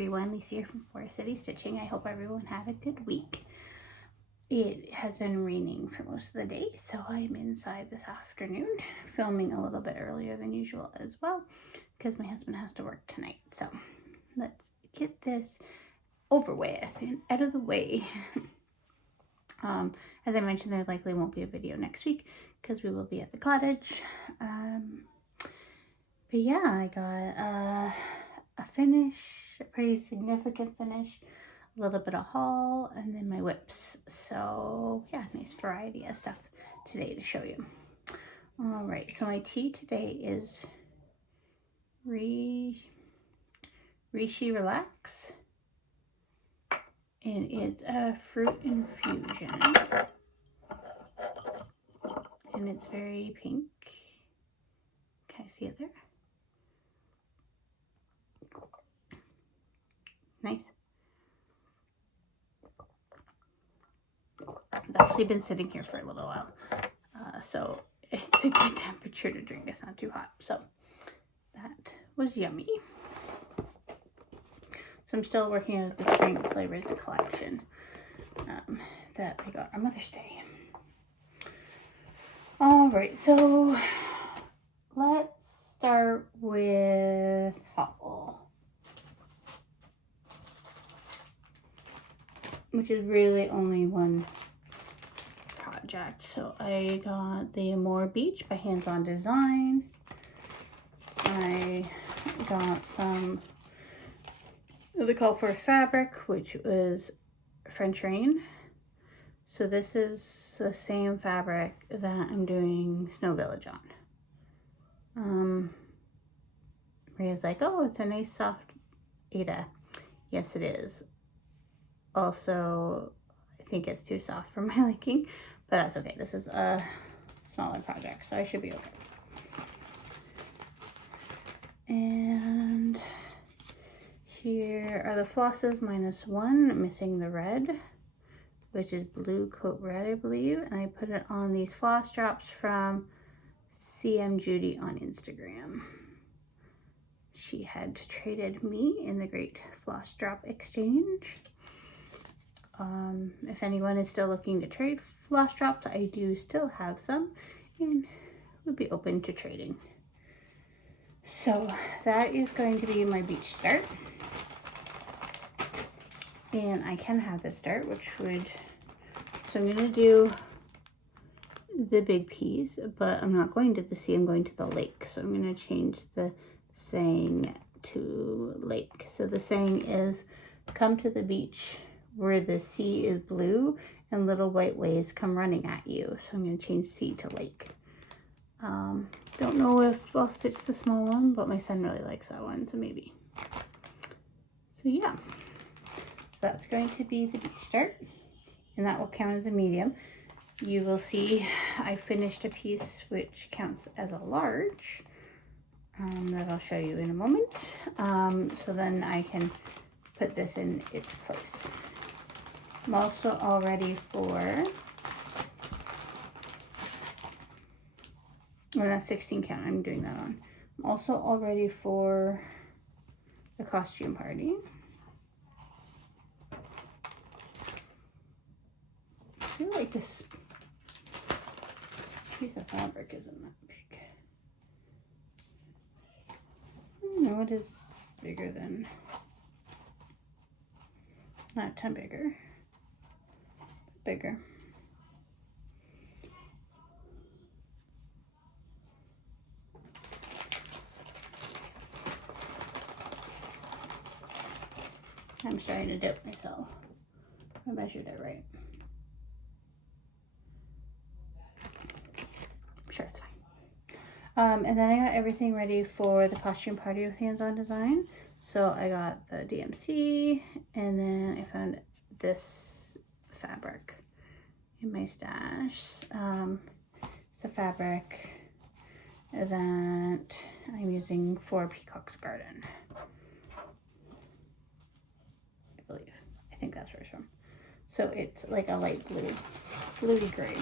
everyone, Lisa here from Forest City Stitching. I hope everyone had a good week. It has been raining for most of the day, so I'm inside this afternoon, filming a little bit earlier than usual as well, because my husband has to work tonight. So let's get this over with and out of the way. As I mentioned, there likely won't be a video next week because we will be at the cottage. But yeah, I got a finish, a pretty significant finish, a little bit of haul, and then my whips. So yeah, nice variety of stuff today to show you. All right, so my tea today is Rishi Relax, and it's a fruit infusion, and it's very pink. Can I see it there? Nice. I've actually been sitting here for a little while, so it's a good temperature to drink. It's not too hot, so that was yummy. So I'm still working with the spring flavors collection that I got on Mother's Day. All right, so let's start with haul, which is really only one project. So I got the Amore Beach by Hands On Design. I got some of the Call for Fabric, which was French Rain. So this is the same fabric that I'm doing Snow Village on. Maria's like, oh, it's a nice soft Ada. Yes, it is. Also, I think it's too soft for my liking, but that's okay. This is a smaller project, so I should be okay. And here are the flosses -1, missing the red, which is Blue Coat Red, I believe. And I put it on these floss drops from CM Judy on Instagram. She had traded me in the Great Floss Drop Exchange. If anyone is still looking to trade floss drops, I do still have some and would be open to trading. So that is going to be my beach start. And I can have this start, which would, so I'm going to do the big piece, but I'm not going to the sea, I'm going to the lake. So I'm going to change the saying to lake. So the saying is, come to the beach where the sea is blue and little white waves come running at you. So I'm going to change sea to lake. Don't know if I'll stitch the small one, but my son really likes that one, so maybe. So yeah, so that's going to be the beach start, and that will count as a medium. You will see I finished a piece which counts as a large, that I'll show you in a moment. So then I can put this in its place. I'm also all ready for, well, that's 16 count, I'm doing that on. I'm also all ready for the costume party. I feel like this piece of fabric isn't that big. No, it is bigger than, not a ton bigger, bigger. I'm starting to doubt myself. I measured it right. I'm sure it's fine. And then I got everything ready for the costume party with Hands On Design. So I got the DMC, and then I found this fabric in my stash. It's the fabric that I'm using for Peacock's Garden. I think that's where it's from. So it's like a light blue, bluey gray.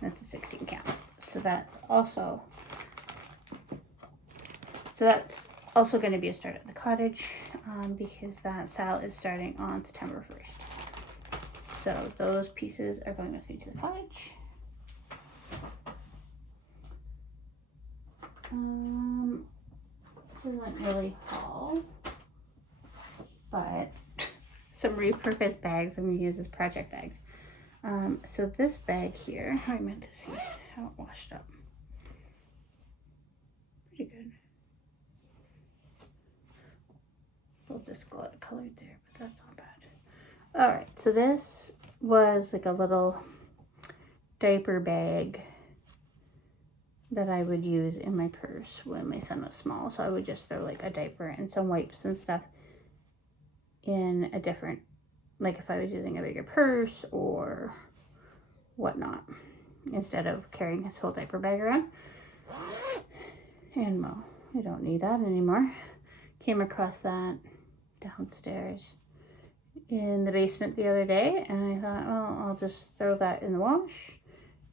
That's a 16 count. So that also, so that's also going to be a start at the cottage because that sale is starting on September 1st. So those pieces are going with me to the cottage. This isn't really haul, but some repurposed bags I'm going to use as project bags. So this bag here, I meant to see how it washed up. Pretty good. A little discolored there, but that's not bad. Alright, so this was like a little diaper bag that I would use in my purse when my son was small. So I would just throw like a diaper and some wipes and stuff in a different, like if I was using a bigger purse or whatnot, instead of carrying his whole diaper bag around. And well, I don't need that anymore. Came across that downstairs in the basement the other day, and I thought, well, I'll just throw that in the wash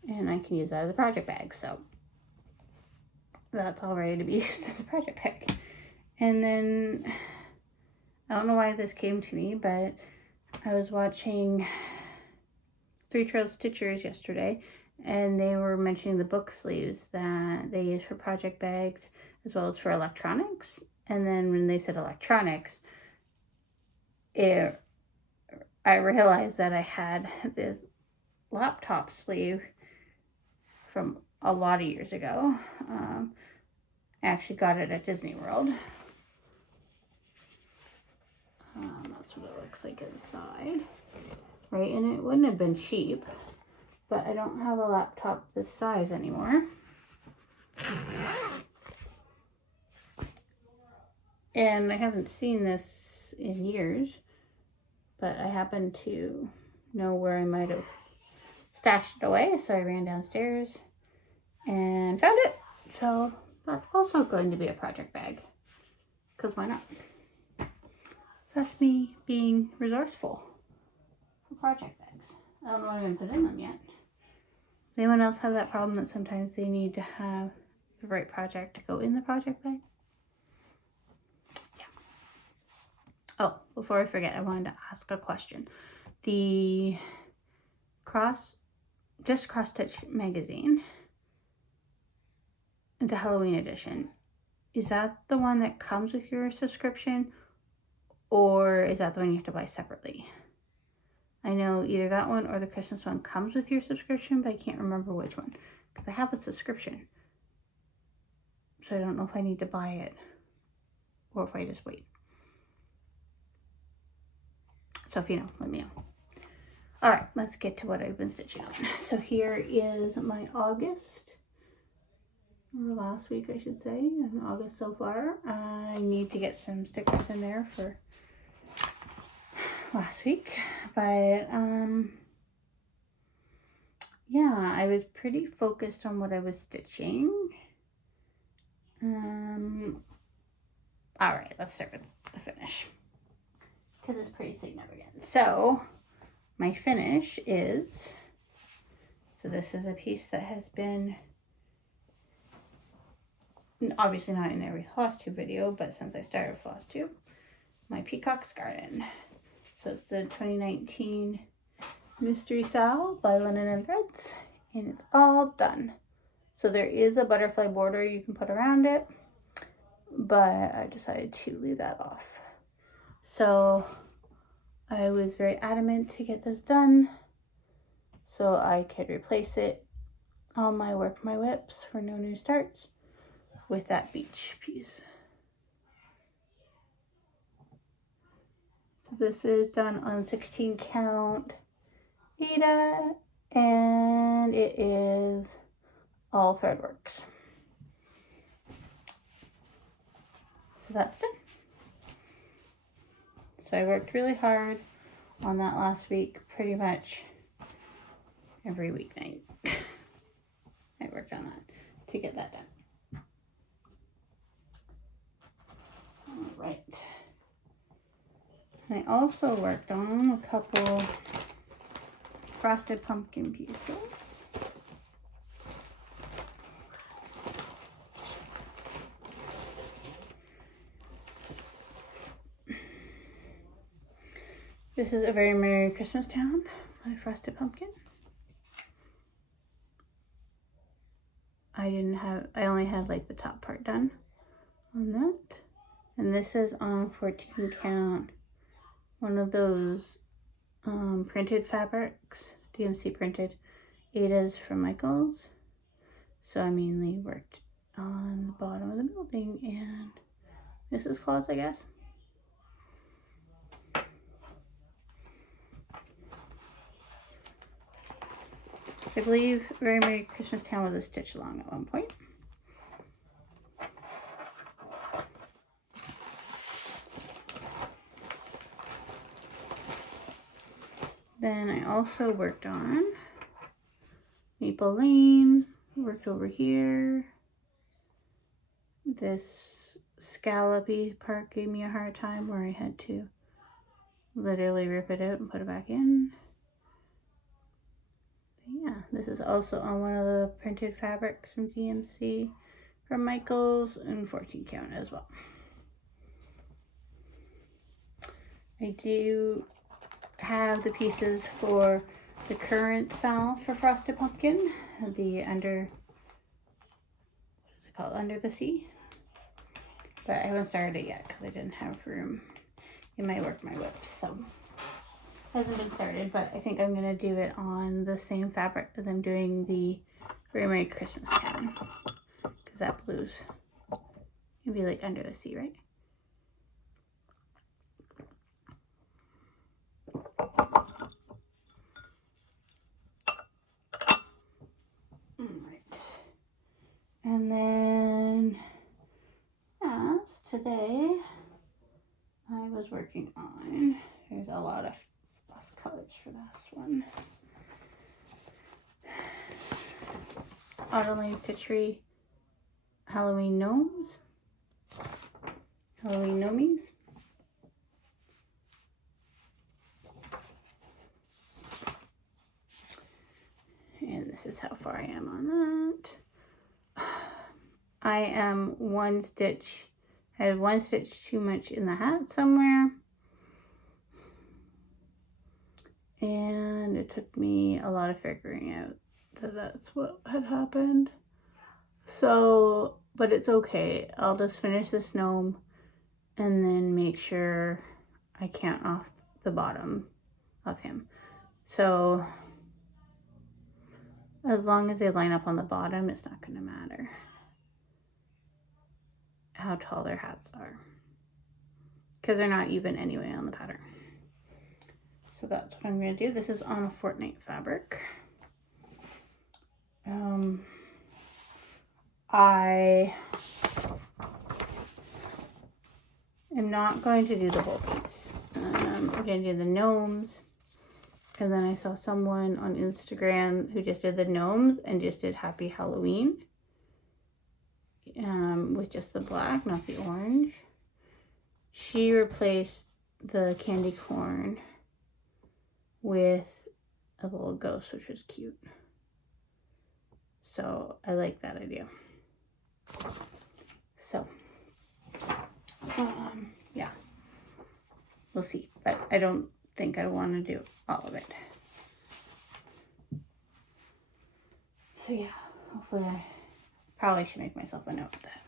and I can use that as a project bag. So that's all ready to be used as a project bag. And then I don't know why this came to me, but I was watching Three Trails Stitchers yesterday, and they were mentioning the book sleeves that they use for project bags as well as for electronics. And then when they said electronics, I realized that I had this laptop sleeve from a lot of years ago. I actually got it at Disney World. That's what it looks like inside. Right, and it wouldn't have been cheap, but I don't have a laptop this size anymore. And I haven't seen this in years, but I happen to know where I might have stashed it away, so I ran downstairs and found it. So that's also going to be a project bag, because why not? That's me being resourceful for project bags. I don't know what I'm going to put in them yet. Does anyone else have that problem that sometimes they need to have the right project to go in the project bag? Yeah. Oh, before I forget, I wanted to ask a question. The Cross Stitch magazine, the Halloween edition, is that the one that comes with your subscription, or is that the one you have to buy separately? I know either that one or the Christmas one comes with your subscription, but I can't remember which one, because I have a subscription. So I don't know if I need to buy it or if I just wait. So if you know, let me know. All right, let's get to what I've been stitching on. So here is my August, or last week I should say, in August so far. I need to get some stickers in there for last week, but yeah, I was pretty focused on what I was stitching. All right, let's start with the finish, because it's pretty significant. So my finish is, so this is a piece that has been, obviously not in every Flosstube video, but since I started Flosstube, my Peacock's Garden. So it's the 2019 Mystery Sal by Linen and Threads, and it's all done. So there is a butterfly border you can put around it, but I decided to leave that off. So I was very adamant to get this done so I could replace it on my Work My Whips for No New Starts with that beach piece. So this is done on 16 count Ada, and it is all threadworks. So that's done. So I worked really hard on that last week, pretty much every weeknight. I worked on that to get that done. All right. I also worked on a couple frosted pumpkin pieces. This is A Very Merry Christmas Town by Frosted Pumpkin. I only had like the top part done on that. And this is on 14 count, one of those printed fabrics, DMC printed Adas from Michaels. So I mainly worked on the bottom of the building and Mrs. Claus, I guess. I believe Very Merry Christmas Town was a stitch long at one point. Then I also worked on Maple Lane, worked over here. This scallopy part gave me a hard time where I had to literally rip it out and put it back in. Yeah, this is also on one of the printed fabrics from DMC from Michaels and 14 count as well. I do have the pieces for the current style for Frosted Pumpkin, the Under the Sea. But I haven't started it yet because I didn't have room in my work my whip, so hasn't been started, but I think I'm gonna do it on the same fabric as I'm doing the Very Merry Christmas Town, because that blue's gonna be like Under the Sea, right? Alright. And then today I was working on, there's a lot of colors for this one. Autoline Stitchery Halloween Gnomes. Halloween Gnomies. And this is how far I am on that. I am had one stitch too much in the hat somewhere. And it took me a lot of figuring out that that's what had happened. So, but it's okay. I'll just finish this gnome and then make sure I count off the bottom of him. So, as long as they line up on the bottom, it's not going to matter how tall their hats are, because they're not even anyway on the pattern. So that's what I'm going to do. This is on a Fortnite fabric. I am not going to do the whole piece. I'm going to do the gnomes. And then I saw someone on Instagram who just did the gnomes and just did Happy Halloween. With just the black, not the orange. She replaced the candy corn with a little ghost, which was cute. So I like that idea. So, yeah, we'll see. But I don't think I want to do all of it. So yeah, hopefully I probably should make myself a note that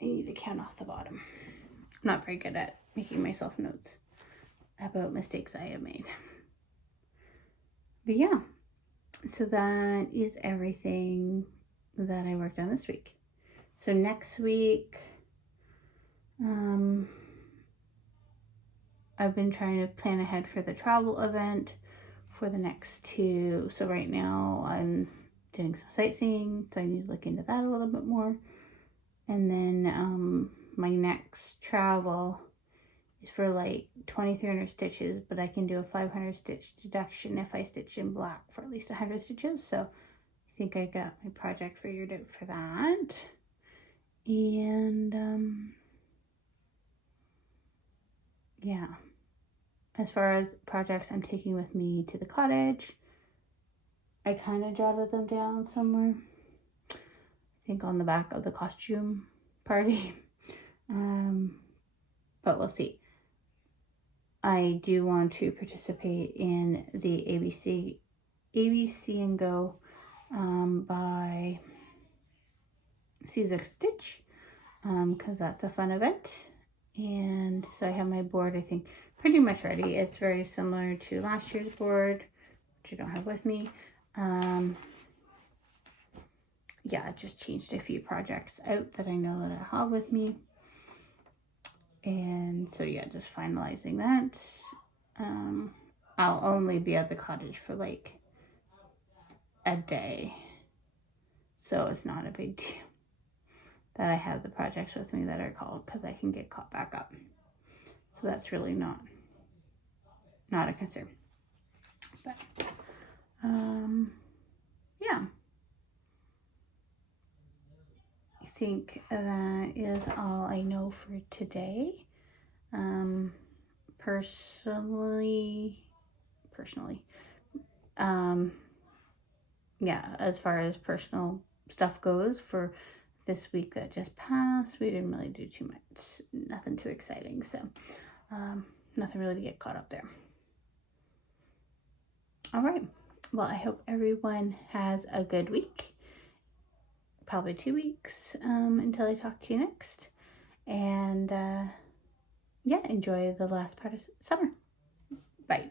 I need to count off the bottom. I'm not very good at making myself notes about mistakes I have made. But yeah, so that is everything that I worked on this week. So next week, I've been trying to plan ahead for the travel event for the next 2. So right now I'm doing some sightseeing, so I need to look into that a little bit more. And then my next travel is for like 2,300 stitches, but I can do a 500 stitch deduction if I stitch in black for at least 100 stitches. So I think I got my project figured out for that. And yeah, as far as projects I'm taking with me to the cottage, I kind of jotted them down somewhere. I think on the back of the costume party. But we'll see. I do want to participate in the ABC and Go by Caesar Stitch, because that's a fun event. And so I have my board, I think, pretty much ready. It's very similar to last year's board, which I don't have with me. Yeah, I just changed a few projects out that I know that I have with me. And so yeah, just finalizing that. I'll only be at the cottage for like a day, so it's not a big deal that I have the projects with me that are called, because I can get caught back up. So that's really not a concern. But yeah, I think that is all I know for today. Personally, yeah, as far as personal stuff goes for this week that just passed, we didn't really do too much, nothing too exciting, so nothing really to get caught up there. All right, well, I hope everyone has a good week, probably 2 weeks until I talk to you next, and yeah, enjoy the last part of summer. Bye.